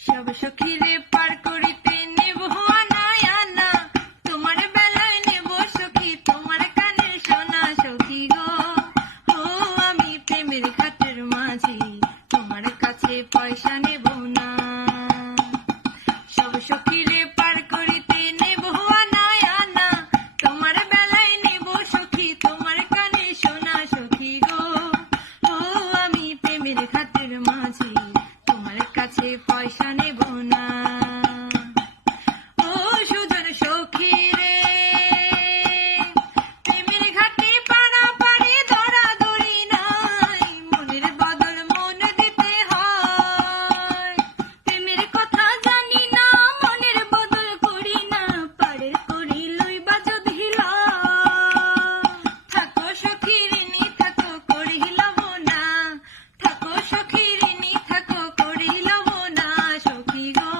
সব সখীরে পার করিতে নেব আনায় আনা, তোমার বেলায় নেব সখী তোমার কানের সোনা। সখী গো ও আমি প্রেমের ঘাটের মাঝি, তোমার কাছে পয়সা নেব না। সব সখীরে পার করিতে নেব আনায় আনা, তোমার বেলায় নেব সখী তোমার কানের সোনা। সখী গো ও আমি প্রেমের ঘাটের মাঝি, তোমার কাছে পয়সা নেব না। ও সুজন সখী রে, প্রেমের ঘাটে পাড়াপাড়ি দরাদরি নাই, মনের বদল মন দিতে হয়। প্রেমের কথা জানি না, মনের বদল করি না, পারের করি লইবা যদি থাকো সখী ঋণী থাকো করি লব না, থাকো সখী ঋণী থাকো করি লব না। সখী গো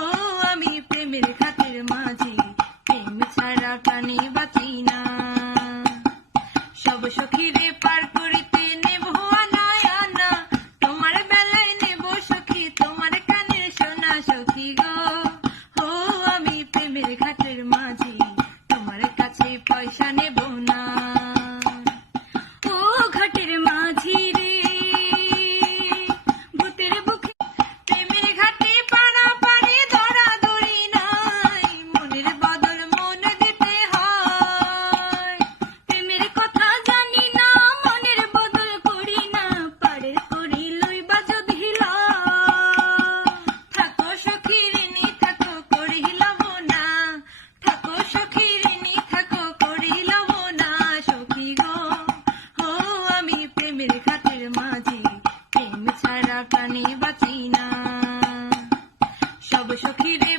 ও আমি প্রেমের ঘাটের মাঝি, প্রেম ছাড়া প্রাণী বাঁচি না। সব সখীরে পার করিতে নেব আনায় আনা, তোমার বেলায় নেব সখী তোমার কানের সোনা। সখী গো ও আমি প্রেমের ঘাটের মাঝি, তোমার কাছে পয়সা নেব না। ও ঘাটের মাঝি রে, ভূতের বুকে প্রেমের ঘাটে পাড়াপাড়ি দরাদরি নাই, মনের বদল মন দিতে হয়। প্রেমের কথা জানি না, মনের বদল করি না, পারের করি লইবা যদি থাকো সখী ঋণী থাকো করি লব না, থাকো সখী ঋণী থাকো করি লব না। সখী গো ও আমি প্রেমের ঘাটের মাঝি, প্রেম ছাড়া প্রাণী বাঁচি না। সব সখীরে